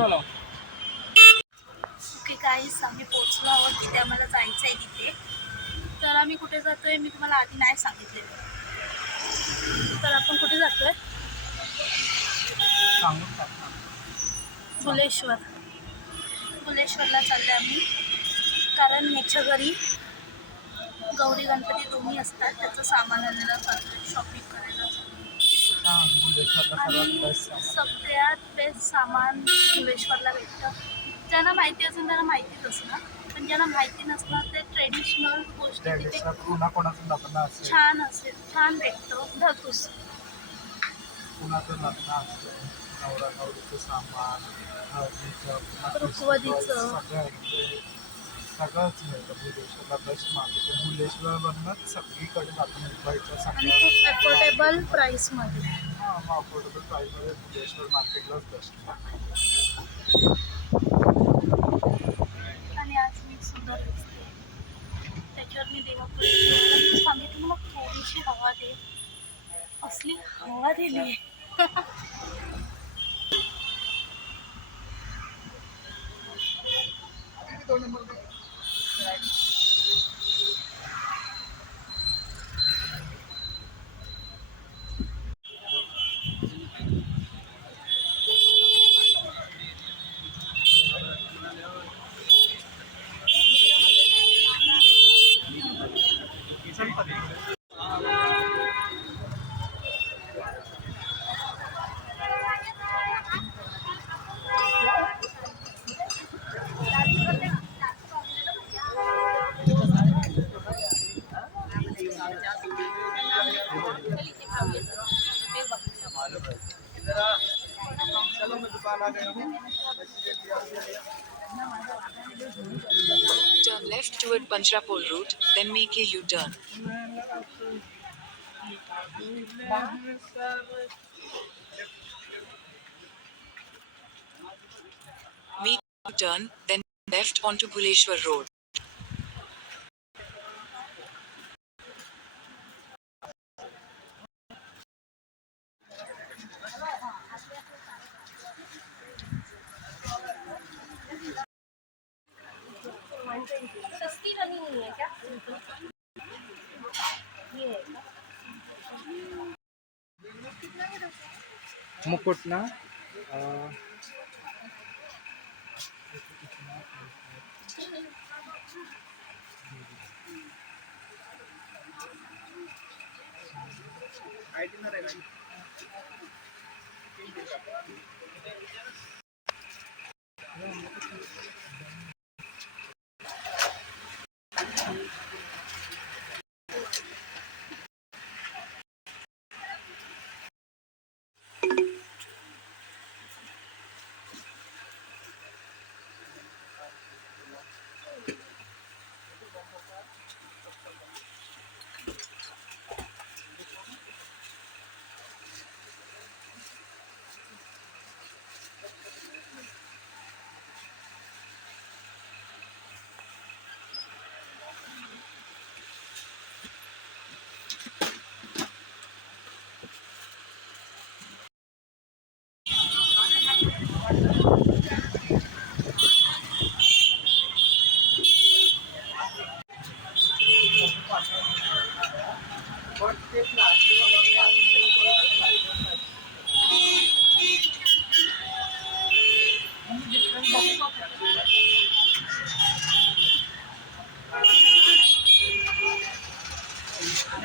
Okay गाईस, आम्ही पोचलो आहोत. तिथे आम्हाला जायचं आहे. तिथे तर आम्ही कुठे जातोय मी तुम्हाला आधी नाही सांगितलेलं. तर आपण कुठे जातोय? बुलेश्वरला चाललोय आम्ही. कारण ह्याच्या घरी गौरी गणपती दोन्ही असतात. त्याचं सामान आणायला चाललोय, शॉपिंग करायला. आणि सगळ्यात बेस्ट सामान बुलेश्वरला भेटतं. ज्यांना माहिती असेल त्यांना माहितीच असणार, पण ज्यांना माहिती नसणार ते ट्रेडिशनल गोष्टी तिथे छान असेल, छान भेटतं. धतूस रुखवतीचं सगळंच मिळतं बुलेश्वरला. बेस्ट मार्केट बुलेश्वरवरनं सगळीकडे जातं मुंबईच्या आणि खूप अफोर्डेबल प्राईसमध्ये. अफोर्डेबल प्राईसमध्ये बुलेश्वर मार्केटलाच बेस्ट. आणि आज मी सुंदर दिसते त्याच्यावर मी देवापुढे सांगितलं मला थोडीशी हवा दे. असली हवा दिली. Turn left toward Panchrapole route, then make a U-turn. Make a U-turn, then left onto Buleshwar Road. सस्ती रनिंग नहीं है क्या? ये है मुकुट ना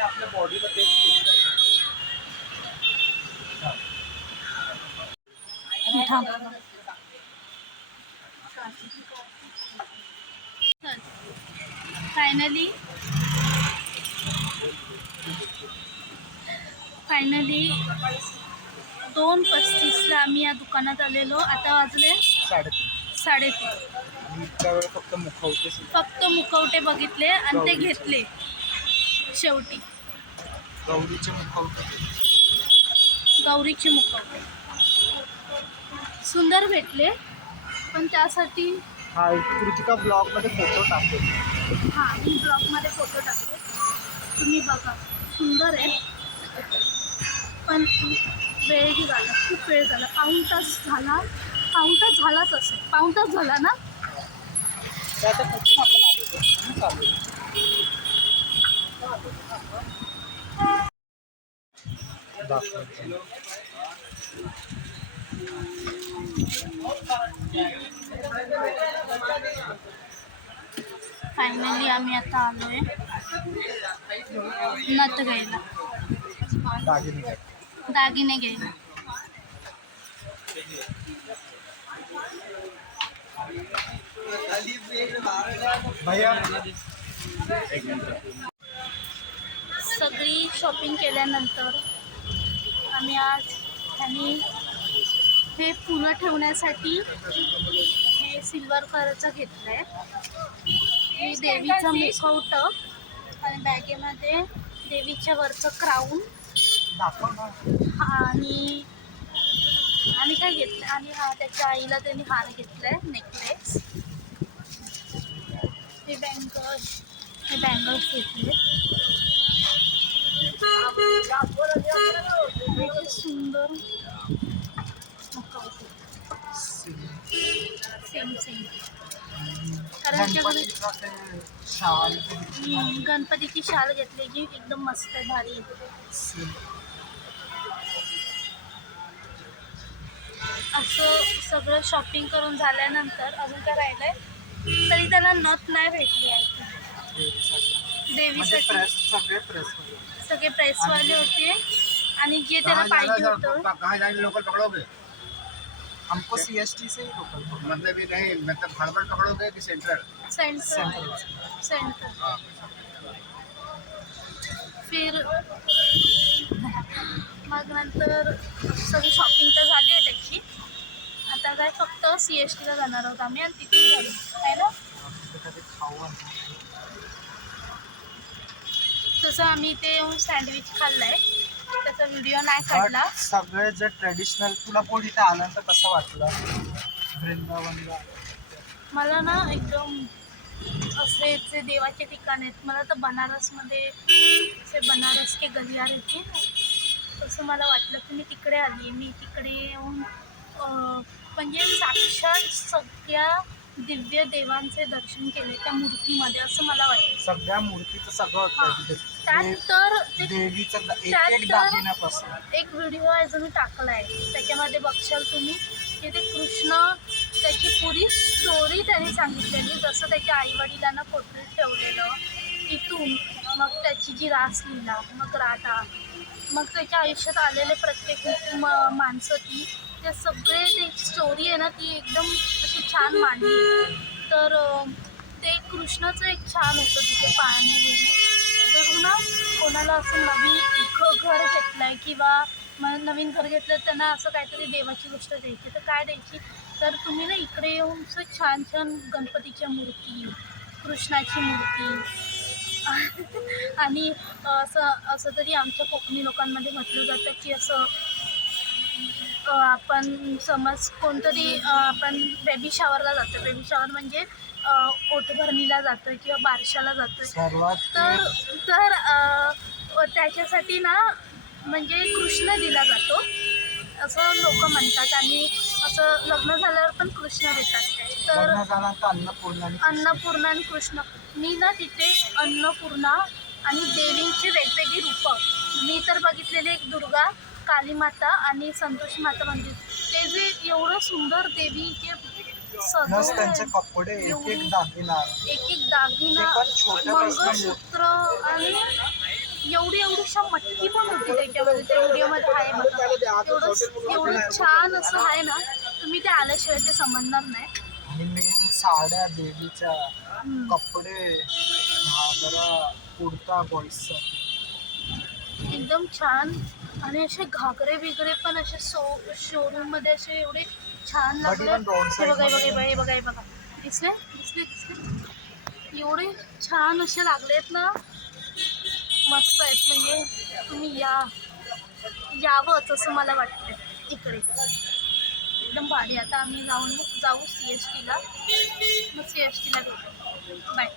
आपल्या बॉडीला तेच फायनली 2:35ला आम्ही या दुकानात आलेलो. आता वाजले 3:30. फक्त मुखवटे बघितले आणि ते घेतले शेवटी. गौरीचे मुखवटे सुंदर भेटले, पण त्यासाठी कृतिका ब्लॉगमध्ये फोटो टाकले. मी ब्लॉगमध्ये फोटो टाकले, तुम्ही बघा. सुंदर आहे, पण वेळही झाला, खूप वेळ झाला. 1 तास झाला पाऊण तास झालाच असेल, पाऊण तास झाला ना. ते आता कुठून आपण आलो होतो? कुठून चालू होतो? दाखवायचं. फायनली आम्ही आता आलोय नथ घ्यायला, दागिने काय? दागिने घ्यायला. भैया सगळी शॉपिंग केल्यानंतर आम्ही आज आणि हे फुलं ठेवण्यासाठी हे सिल्वर कलरचं घेतलं आहे. हे देवीचं मुखवटं आणि बॅगेमध्ये देवीच्या वरचं क्राऊन दाखव ना. आणि आणि काय घेतलं, आणि हा त्याच्या आईला त्यांनी हार घेतलाय, नेकलेस. हे बँगल्स घेतले. किती सुंदर सेम कारण त्याच्यामध्ये शाल गणपतीची शाल घेतली जी एकदम मस्त आहे, भारी आहे. असं सगळं शॉपिंग करून झाल्यानंतर अजून काय राहिलंय, तरी त्याला नथ नाही भेटली आहे देवीसाठी. सगळे प्रेसवाले होते आणि जे त्याला पाहिजे होतं. लोकल पकड़ोगे? हमको CST से ही लोकल मतलब ये नहीं, मतलब हड़बड़ पकड़ोगे कि सेंट्रल? सेंटर फिर मग नंतर सगळी शॉपिंग तर झाली आहे त्याची. आता काय फक्त CSTला जाणार आहोत आम्ही आणि तिथून घरी आहे ना. तसं आम्ही इथे येऊन सँडविच खाल्लाय, त्याचा व्हिडिओ नाही काढला. सगळे जे ट्रेडिशनल, तुला कोण इथे आल्यानंतर कसं वाटलं वृंदावनला? मला ना एकदम असे जे देवाचे ठिकाण आहेत, मला तर बनारसमध्ये असे बनारस के गलियार येते तसं मला वाटलं की मी तिकडे आली. मी तिकडे येऊन म्हणजे साक्षात सगळ्या दिव्य देवांचे दर्शन केले त्या मूर्तीमध्ये, असं मला वाटतं. सगळ्या मूर्तीचं सगळं होतं त्यात तर देवीचं एक दागिन्यापासून. एक व्हिडिओ आहे जो मी टाकला आहे, त्याच्यामध्ये बघशाल तुम्ही की ते कृष्ण त्याची पुरी स्टोरी त्यांनी सांगितलेली, जसं त्याच्या आईवडिलांना कोठडीत ठेवलेलं तिथून, मग त्याची जी रासलीला, मग राधा, मग त्याच्या आयुष्यात आलेले प्रत्येक माणसं ते सगळे ते स्टोरी आहे ना ती एकदम अशी छान मांडली. तर ते कृष्णाचं एक छान होतं तिथे पाहणे गेले. जर ना कोणाला असं नवीन घर घेतलं आहे किंवा नवीन घर घेतलं त्यांना असं काहीतरी देवाची गोष्ट द्यायची, तर काय द्यायची, तर तुम्ही ना इकडे येऊन असं छान छान गणपतीच्या मूर्ती, कृष्णाची मूर्ती आणि असं तरी आमच्या कोकणी लोकांमध्ये म्हटलं जातं की असं आपण समज कोणतरी आपण बेबी शॉवरला जातो, बेबी शॉवर म्हणजे ओटभरणीला जातो आहे किंवा बारशाला जातो आहे, तर त्याच्यासाठी ना म्हणजे कृष्ण दिला जातो असं लोक म्हणतात. आणि असं लग्न झाल्यावर पण कृष्ण देतात. तर अन्नपूर्णा आणि कृष्ण, मी ना तिथे अन्नपूर्णा आणि देवींची वेगवेगळी रूपं मी तर बघितलेली, एक दुर्गा, काली माता आणि संतोषी माता मंदिर. ते जे एवढं सुंदर देवीचे त्यांचे कपडे, एक दागिना, मंगळसूत्र आणि एवढीशा मटकी पण होती त्याच्यामध्ये. त्या व्हिडिओमध्ये आहे बघा, एवढं छान असं आहे ना, तुम्ही ते आल्याशिवाय ते समजणार नाही. आणि मेन साड्या, देवीच्या कपडे, घागरा, कुर्ता बॉईजचा एकदम छान. आणि असे घागरे बिगरे पण असे शोरूम मध्ये असे एवढे छान लागले. हे बघा दिसले एवढे छान असे लागलेत ना, मस्त आहेत. म्हणजे तुम्ही यावंच असं मला वाटतं इकडे, एकदम भारी. आता आम्ही जाऊ CSTला, मग CSTला भेटू. बाय.